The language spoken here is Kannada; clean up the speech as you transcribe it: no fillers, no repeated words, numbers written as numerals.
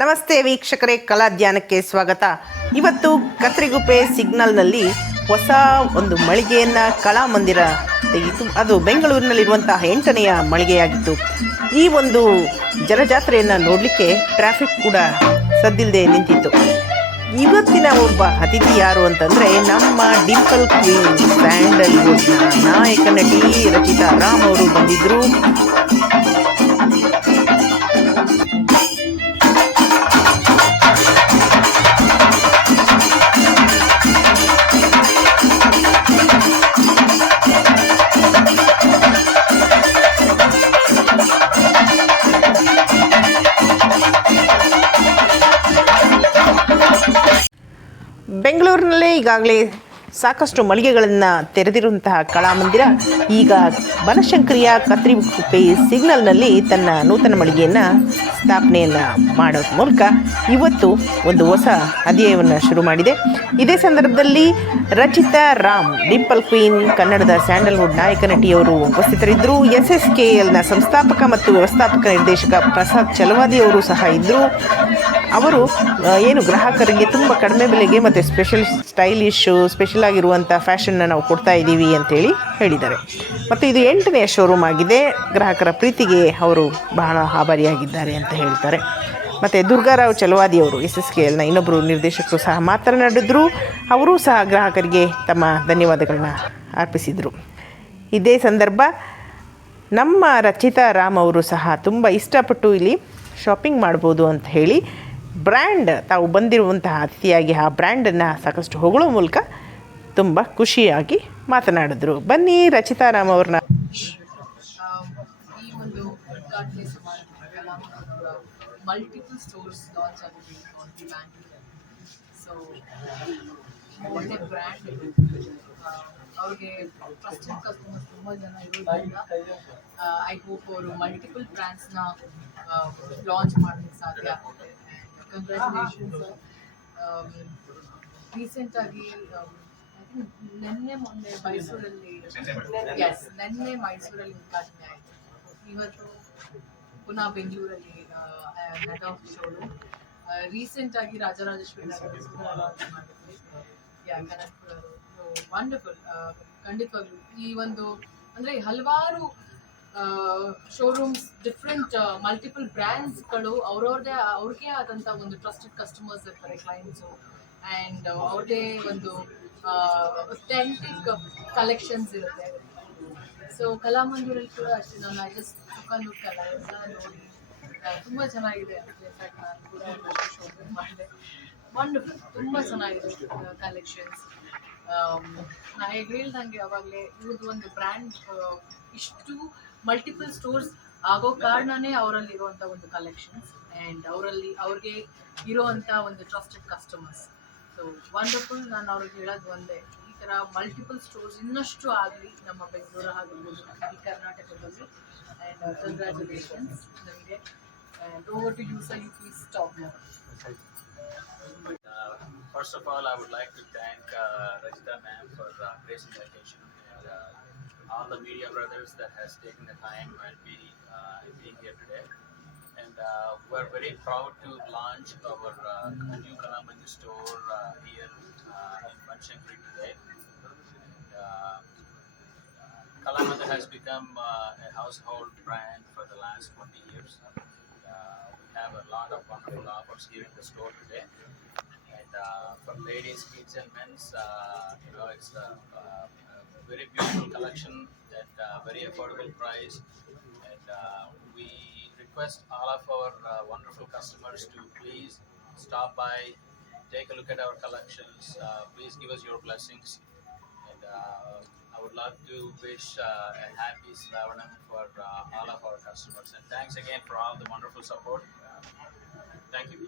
ನಮಸ್ತೆ ವೀಕ್ಷಕರೇ, ಕಲಾಧ್ಯಾನಕ್ಕೆ ಸ್ವಾಗತ. ಇವತ್ತು ಕತ್ರಿಗುಪ್ಪೆ ಸಿಗ್ನಲ್ನಲ್ಲಿ ಹೊಸ ಒಂದು ಮಳಿಗೆಯನ್ನು ಕಲಾಮಂದಿರ ತೆಗೆಯಿತು. ಅದು ಬೆಂಗಳೂರಿನಲ್ಲಿರುವಂತಹ 8ನೆಯ ಮಳಿಗೆಯಾಗಿತ್ತು. ಈ ಒಂದು ಜನಜಾತ್ರೆಯನ್ನು ನೋಡಲಿಕ್ಕೆ ಟ್ರಾಫಿಕ್ ಕೂಡ ಸದ್ದಿಲ್ಲದೆ ನಿಂತಿತ್ತು. ಇವತ್ತಿನ ಒಬ್ಬ ಅತಿಥಿ ಯಾರು ಅಂತಂದರೆ ನಮ್ಮ ಡಿಂಪಲ್ ಕ್ವೀನ್ ಸ್ಯಾಂಡಲ್ವುಡ್ನ ನಾಯಕ ನಟಿ ರಚಿತಾ ರಾಮ್ ಅವರು ಬಂದಿದ್ದರು. ಬೆಂಗಳೂರಿನಲ್ಲೇ ಈಗಾಗಲೇ ಸಾಕಷ್ಟು ಮಳಿಗೆಗಳನ್ನು ತೆರೆದಿರುವಂತಹ ಕಲಾಮಂದಿರ ಈಗ ಬನಶಂಕರಿಯ ಕತ್ರಿಗುಪ್ಪೆ ಸಿಗ್ನಲ್ನಲ್ಲಿ ತನ್ನ ನೂತನ ಮಳಿಗೆಯನ್ನು ಸ್ಥಾಪನೆಯನ್ನು ಮಾಡೋದ್ರ ಮೂಲಕ ಇವತ್ತು ಒಂದು ಹೊಸ ಅಧ್ಯಾಯವನ್ನು ಶುರು ಮಾಡಿದೆ. ಇದೇ ಸಂದರ್ಭದಲ್ಲಿ ರಚಿತಾ ರಾಮ್, ಡಿಂಪಲ್ ಕ್ವೀನ್, ಕನ್ನಡದ ಸ್ಯಾಂಡಲ್ವುಡ್ ನಾಯಕ ನಟಿಯವರು ಉಪಸ್ಥಿತರಿದ್ದರು. SSKLನ ಸಂಸ್ಥಾಪಕ ಮತ್ತು ವ್ಯವಸ್ಥಾಪಕ ನಿರ್ದೇಶಕ ಪ್ರಸಾದ್ ಚಲವಾದಿ ಅವರು ಸಹ ಇದ್ದರು. ಅವರು ಏನು ಗ್ರಾಹಕರಿಗೆ ತುಂಬ ಕಡಿಮೆ ಬೆಲೆಗೆ ಮತ್ತು ಸ್ಪೆಷಲ್ ಆಗಿರುವಂಥ ಫ್ಯಾಷನ್ನ ನಾವು ಕೊಡ್ತಾ ಇದ್ದೀವಿ ಅಂತೇಳಿ ಹೇಳಿದ್ದಾರೆ. ಮತ್ತು ಇದು 8ನೆಯ ಶೋರೂಮ್ ಆಗಿದೆ. ಗ್ರಾಹಕರ ಪ್ರೀತಿಗೆ ಅವರು ಬಹಳ ಆಭಾರಿಯಾಗಿದ್ದಾರೆ ಅಂತ ಹೇಳ್ತಾರೆ. ಮತ್ತು ದುರ್ಗಾರಾವ್ ಚಲವಾದಿ ಅವರು SSKLನ ಇನ್ನೊಬ್ಬರು ನಿರ್ದೇಶಕರು ಸಹ ಮಾತನಾಡಿದ್ರು. ಅವರೂ ಸಹ ಗ್ರಾಹಕರಿಗೆ ತಮ್ಮ ಧನ್ಯವಾದಗಳನ್ನ ಅರ್ಪಿಸಿದರು. ಇದೇ ಸಂದರ್ಭ ನಮ್ಮ ರಚಿತಾ ರಾಮ್ ಅವರು ಸಹ ತುಂಬ ಇಷ್ಟಪಟ್ಟು ಇಲ್ಲಿ ಶಾಪಿಂಗ್ ಮಾಡ್ಬೋದು ಅಂತ ಹೇಳಿ ಬ್ರ್ಯಾಂಡ್, ತಾವು ಬಂದಿರುವಂತಹ ಅತಿಥಿಯಾಗಿ ಆ ಬ್ರ್ಯಾಂಡನ್ನು ಸಾಕಷ್ಟು ಹೊಗಳೋ ಮೂಲಕ ತುಂಬ ಖುಷಿಯಾಗಿ ಮಾತನಾಡಿದ್ರು. ಬನ್ನಿ ರಚಿತಾ ರಾಮ್ ಅವ್ರನ್ನ. ಈ ಒಂದು ಉದ್ಘಾಟನೆ ಮಲ್ಟಿಪಲ್ ಸ್ಟೋರ್ಸ್ ಲಾಂಚ್ ಆಗಿದೆ ಆನ್ ದಿ ಬ್ಯಾಂಕ್. ಸೊ ಒಳ್ಳೆ ಬ್ರ್ಯಾಂಡ್ ಇದೆ. ಅವ್ರಿಗೆ ಟ್ರಸ್ಟೆಡ್ ಕಸ್ಟಮರ್ಸ್ ತುಂಬ ಜನ ಇರೋದ್ರಿಂದ ಐ ಹೋಪ್ ಅವರು ಮಲ್ಟಿಪಲ್ ಬ್ರ್ಯಾಂಡ್ಸ್ನ ಲಾಂಚ್ ಮಾಡೋದಕ್ಕೆ ಸಾಧ್ಯ ಆಗುತ್ತೆ. ಕಂಗ್ರ್ಯಾಚುಲೇಷನ್ಸ್. ರೀಸೆಂಟಾಗಿ ನಿನ್ನೆ ಮೈಸೂರಲ್ಲಿ ಉದ್ಘಾಟನೆ ಆಯಿತು. ಇವತ್ತು ಪುನಃ ಬೆಂಗಳೂರಲ್ಲಿ ಹೆಡ್ ಆಫ್ ಶೋರೂಮ್. ರೀಸೆಂಟಾಗಿ ರಾಜರಾಜೇಶ್ವರಿ ಲಾಂಚ್ ಮಾಡಿದ್ವಿ. ವಂಡರ್ಫುಲ್. ಖಂಡಿತವಾಗ್ಲೂ ಈ ಒಂದು ಅಂದರೆ ಹಲವಾರು ಶೋರೂಮ್ಸ್, ಡಿಫ್ರೆಂಟ್ ಮಲ್ಟಿಪಲ್ ಬ್ರ್ಯಾಂಡ್ಸ್ಗಳು ಅವ್ರಿಗೆ ಆದಂಥ ಒಂದು ಟ್ರಸ್ಟೆಡ್ ಕಸ್ಟಮರ್ಸ್ ಇರ್ತಾರೆ, ಕ್ಲೈಂಟ್ಸು. ಆ್ಯಂಡ್ ಅವ್ರದ್ದೇ ಒಂದು ಅಥೆಂಟಿಕ್ ಕಲೆಕ್ಷನ್ಸ್ ಇರುತ್ತೆ. ಸೊ ಕಲಾಮಂದಿರಲ್ಲಿ ಕೂಡ ಅಷ್ಟೇ. ನಾನು ಜಸ್ಟ್ ಲುಕ್ ಅಲ್ಲ ಎಲ್ಲ ನೋಡಿ ತುಂಬ ಚೆನ್ನಾಗಿದೆ. ಇನ್ಫ್ಯಾಕ್ಟ್ ನಾನು ಕೂಡ ಶಾಪಿಂಗ್ ಮಾಡಿದೆ. ವಂಡರ್ಫುಲ್, ತುಂಬ ಚೆನ್ನಾಗಿದೆ ಕಲೆಕ್ಷನ್ಸ್. ನಾ ಹೇಳ್ದಂಗೆ ಅವಾಗಲೇ ಇವ್ರದ್ದು ಒಂದು ಬ್ರ್ಯಾಂಡ್ ಇಷ್ಟು ಮಲ್ಟಿಪಲ್ ಸ್ಟೋರ್ಸ್ ಆಗೋ ಕಾರಣನೇ ಅವರಲ್ಲಿ ಇರುವಂಥ ಒಂದು ಕಲೆಕ್ಷನ್ಸ್ ಆ್ಯಂಡ್ ಅವ್ರಿಗೆ ಇರೋವಂಥ ಒಂದು ಟ್ರಸ್ಟೆಡ್ ಕಸ್ಟಮರ್ಸ್. So wonderful. ನಾನು ಅವ್ರಿಗೆ ಹೇಳೋದು ಒಂದೇ, ಈ ಥರ ಮಲ್ಟಿಪಲ್ ಸ್ಟೋರ್ಸ್ ಇನ್ನಷ್ಟು ಆಗಲಿ ನಮ್ಮ ಬೆಂಗಳೂರು ಆಗಿರ್ಬೋದು, ಇಡೀ ಕರ್ನಾಟಕದಲ್ಲಿ. ಆ್ಯಂಡ್ ಕಂಗ್ರ್ಯಾಚುಲೇಷನ್ಸ್ ನಿಮಗೆ. And over to you sir, you please talk more. First of all, I would like to thank Rachita ma'am for gracing the occasion, and all the media brothers that has taken the time and being here today. And we're very proud to launch our new Kalamandir store here in Banshankari today. Kalamandir has become a household brand for the last 20 years. We have a lot of wonderful offers here in the store today. And for ladies, kids and men's, it's a very beautiful collection at a very affordable price. And we request all of our wonderful customers to please stop by, take a look at our collections. Please give us your blessings. And I would love to wish a happy Sravanam for all of our customers. And thanks again for all the wonderful support. Thank you.